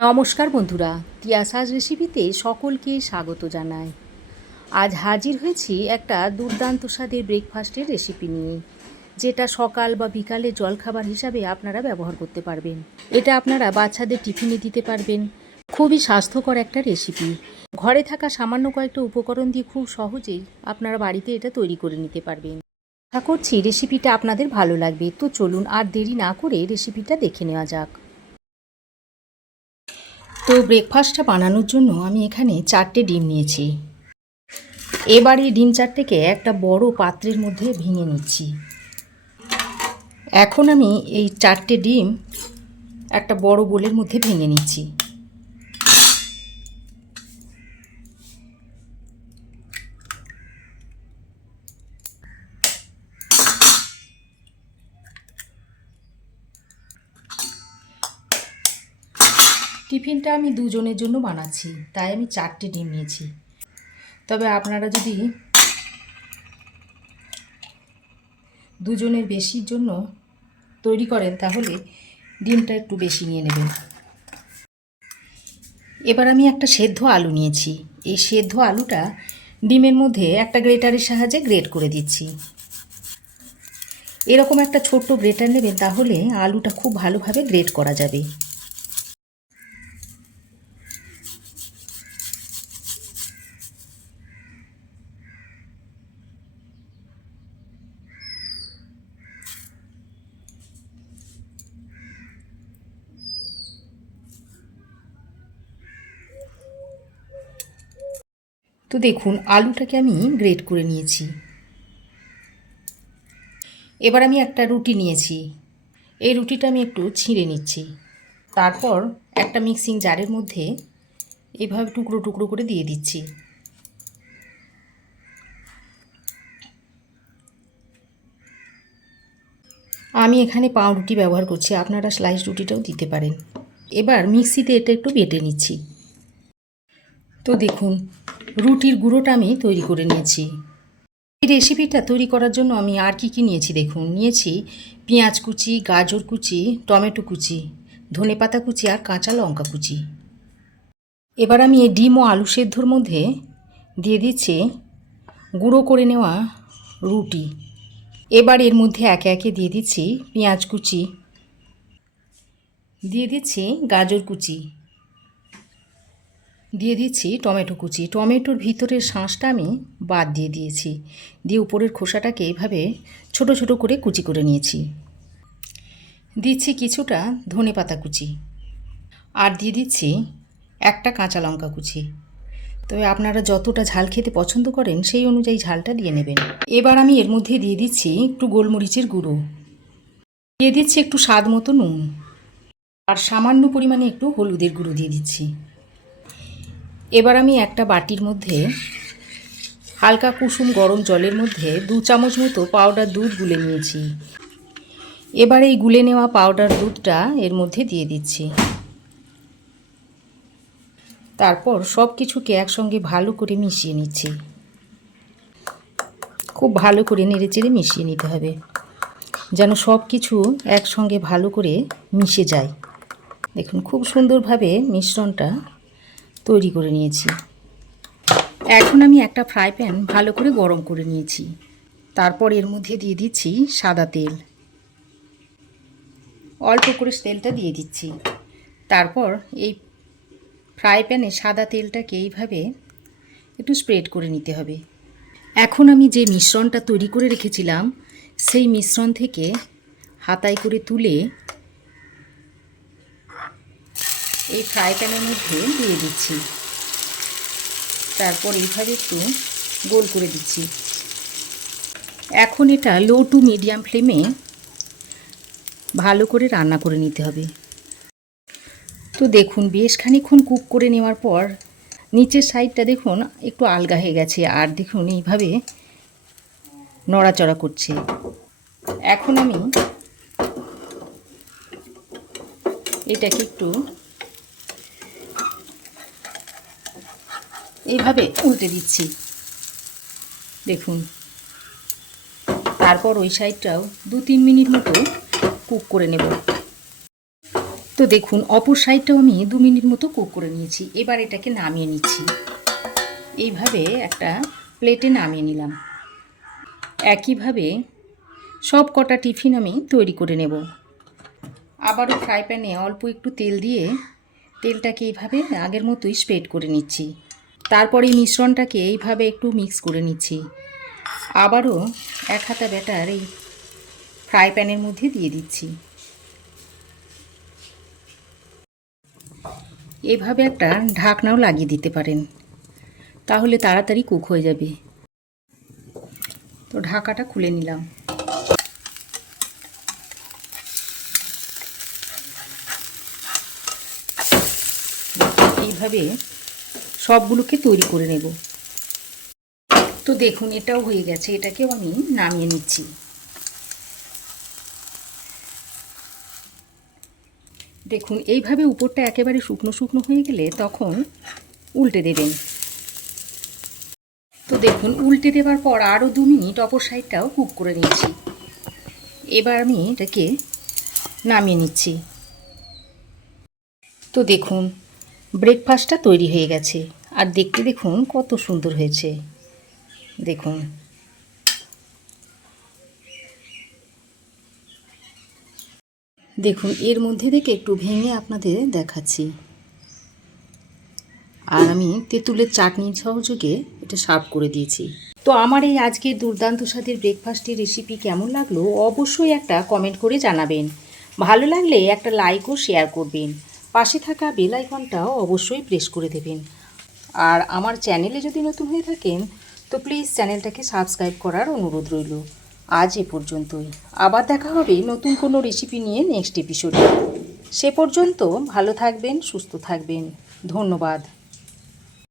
নমস্কার বন্ধুরা, তিয়াসাজ রেসিপিতে সকলকে স্বাগত জানাই। আজ হাজির হয়েছি একটা দুর্দান্ত স্বাদের ব্রেকফাস্টের রেসিপি নিয়ে, যেটা সকাল বা বিকালে জলখাবার হিসাবে আপনারা ব্যবহার করতে পারবেন। এটা আপনারা বাচ্চাদের টিফিনে দিতে পারবেন। খুবই স্বাস্থ্যকর একটা রেসিপি। ঘরে থাকা সামান্য কয়েকটা উপকরণ দিয়ে খুব সহজেই আপনারা বাড়িতে এটা তৈরি করে নিতে পারবেন। আশা করছি রেসিপিটা আপনাদের ভালো লাগবে। তো চলুন আর দেরি না করে রেসিপিটা দেখে নেওয়া যাক। তো ব্রেকফাস্টটা বানানোর জন্য আমি এখানে 4টে ডিম নিয়েছি। এবার এই ডিম 4টেকে একটা বড় পাত্রের মধ্যে ভেঙে নিচ্ছি। এখন আমি এই 4টে ডিম একটা বড় বোলের মধ্যে ভেঙে নিচ্ছি। টিফিনটা আমি দুজনের জন্য বানাচ্ছি, তাই আমি 4টে ডিম নিয়েছি। তবে আপনারা যদি দুজনের বেশির জন্য তৈরি করেন তাহলে ডিমটা একটু বেশি নিয়ে নেবেন। এবার আমি একটা সেদ্ধ আলু নিয়েছি। এই সেদ্ধ আলুটা ডিমের মধ্যে একটা গ্রেটারের সাহায্যে গ্রেট করে দিচ্ছি। এরকম একটা ছোট্ট গ্রেটার নেবেন, তাহলে আলুটা খুব ভালোভাবে গ্রেট করা যাবে। তো দেখুন, আলুটাকে আমি গ্রেট করে নিয়েছি। এবার আমি একটা রুটি নিয়েছি। এই রুটিটা আমি একটু ছিঁড়ে নিচ্ছি। তারপর একটা মিক্সিং জারের মধ্যে এভাবে টুকরো টুকরো করে দিয়ে দিচ্ছি। আমি এখানে পাউরুটি ব্যবহার করছি, আপনারা স্লাইস রুটিটাও দিতে পারেন। এবার মিক্সিতে এটা একটু বেটে নিচ্ছি। তো দেখুন, রুটির গুঁড়োটা আমি তৈরি করে নিয়েছি। এই রেসিপিটা তৈরি করার জন্য আমি আর কি নিয়েছি দেখুন। নিয়েছি পেঁয়াজ কুচি, গাজর কুচি, টমেটো কুচি, ধনেপাতা কুচি আর কাঁচা লঙ্কা কুচি। এবার আমি এই ডিম ও আলু সেদ্ধর মধ্যে দিয়ে দিচ্ছি গুঁড়ো করে নেওয়া রুটি। এবার এর মধ্যে একে একে দিয়ে দিচ্ছি পেঁয়াজ কুচি, দিয়ে দিচ্ছি গাজর কুচি, দিয়ে দিচ্ছি টমেটো কুচি। টমেটোর ভিতরের শাঁসটা আমি বাদ দিয়ে দিয়েছি, দিয়ে উপরের খোসাটাকে এইভাবে ছোট ছোট করে কুচি করে নিয়েছি। দিচ্ছি কিছুটা ধনেপাতা কুচি, আর দিয়ে দিচ্ছি একটা কাঁচা লঙ্কা কুচি। তবে আপনারা যতটা ঝাল খেতে পছন্দ করেন সেই অনুযায়ী ঝালটা দিয়ে নেবেন। এবার আমি এর মধ্যে দিয়ে দিচ্ছি একটু গোলমরিচের গুঁড়ো, দিয়ে দিচ্ছি একটু স্বাদ মতো নুন, আর সামান্য পরিমাণে একটু হলুদের গুঁড়ো দিয়ে দিচ্ছি। এবার আমি একটা বাটির মধ্যে হালকা কুসুম গরম জলের মধ্যে 2 চামচ মতো পাউডার দুধ গুলে নিয়েছি। এবার এই গুলে নেওয়া পাউডার দুধটা এর মধ্যে দিয়ে দিচ্ছি। তারপর সব কিছুকে একসঙ্গে ভালো করে মিশিয়ে নিচ্ছি। খুব ভালো করে নেড়েচেড়ে মিশিয়ে নিতে হবে, যেন সব কিছু একসঙ্গে ভালো করে মিশে যায়। দেখুন, খুব সুন্দরভাবে মিশ্রণটা তৈরি করে নিয়েছি। এখন আমি একটা ফ্রাই প্যান ভালো করে গরম করে নিয়েছি। তারপর এর মধ্যে দিয়ে দিচ্ছি সাদা তেল। অল্প করে তেলটা দিয়ে দিচ্ছি। তারপর এই ফ্রাই প্যানে সাদা তেলটাকে এইভাবে একটু স্প্রেড করে নিতে হবে। এখন আমি যে মিশ্রণটা তৈরি করে রেখেছিলাম সেই মিশ্রণ থেকে হাতায় করে তুলে এই ফ্রাই প্যানের মধ্যে দিয়ে দিচ্ছি। তারপর এইভাবে একটু গোল করে দিচ্ছি। এখন এটা লো টু মিডিয়াম ফ্লেমে ভালো করে রান্না করে নিতে হবে। তো দেখুন, বেশ খানিকক্ষণ কুক করে নেওয়ার পর নিচের সাইডটা দেখুন একটু আলগা হয়ে গেছে, আর দেখুন এইভাবে নড়াচড়া করছে। এখন আমি এটাকে একটু এইভাবে উল্টে দিচ্ছি, দেখুন। তারপর ওই সাইডটাও 2-3 মিনিট মতো কুক করে নেব। তো দেখুন অপর সাইডটাও আমি 2 মিনিট মতো কুক করে নিয়েছি। এবার এটাকে নামিয়ে নিচ্ছি। এইভাবে একটা প্লেটে নামিয়ে নিলাম। একইভাবে সব কটা টিফিন আমি তৈরি করে নেব। আবারও ফ্রাই প্যানে অল্প একটু তেল দিয়ে তেলটাকে এইভাবে আগের মতোই স্প্রেড করে নিচ্ছি। তারপরে এই মিশ্রণটাকে এইভাবে একটু মিক্স করে নিচ্ছি। আবারও 1 হাতা ব্যাটার এই ফ্রাই প্যানের মধ্যে দিয়ে দিচ্ছি। এভাবে একটা ঢাকনাও লাগিয়ে দিতে পারেন, তাহলে তাড়াতাড়ি কুক হয়ে যাবে। তো ঢাকাটা খুলে নিলাম। এইভাবে সবগুলোকে তৈরি করে নেব। তো দেখুন এটাও হয়ে গেছে, এটাকেও আমি নামিয়ে নিচ্ছি। দেখুন এইভাবে উপরটা একেবারে শুকনো শুকনো হয়ে গেলে তখন উল্টে দেবেন। তো দেখুন উল্টে দেওয়ার পর আরও 2 মিনিট অপর সাইডটাও কুক করে নিচ্ছি। এবার আমি এটাকে নামিয়ে নিচ্ছি। তো দেখুন ব্রেকফাস্টটা তৈরি হয়ে গেছে, আর দেখতে দেখুন কত সুন্দর হয়েছে। দেখুন দেখুন এর মধ্যে থেকে একটু ভেঙে আপনাদের দেখাচ্ছি। আর আমি তেঁতুলের চাটনির সহযোগে এটা সার্ভ করে দিয়েছি। তো আমার এই আজকের দুর্দান্ত স্বাদের ব্রেকফাস্টের রেসিপি কেমন লাগলো অবশ্যই একটা কমেন্ট করে জানাবেন। ভালো লাগলে একটা লাইক ও শেয়ার করবেন। পাশে থাকা বেল আইকনটাও অবশ্যই প্রেস করে দেবেন। আর আমার চ্যানেলে যদি নতুন হয়ে থাকেন তো প্লিজ চ্যানেলটাকে সাবস্ক্রাইব করার অনুরোধ রইল। আজ এ পর্যন্তই। আবার দেখা হবে নতুন কোনো রেসিপি নিয়ে নেক্সট এপিসোডে। সে পর্যন্ত ভালো থাকবেন, সুস্থ থাকবেন। ধন্যবাদ।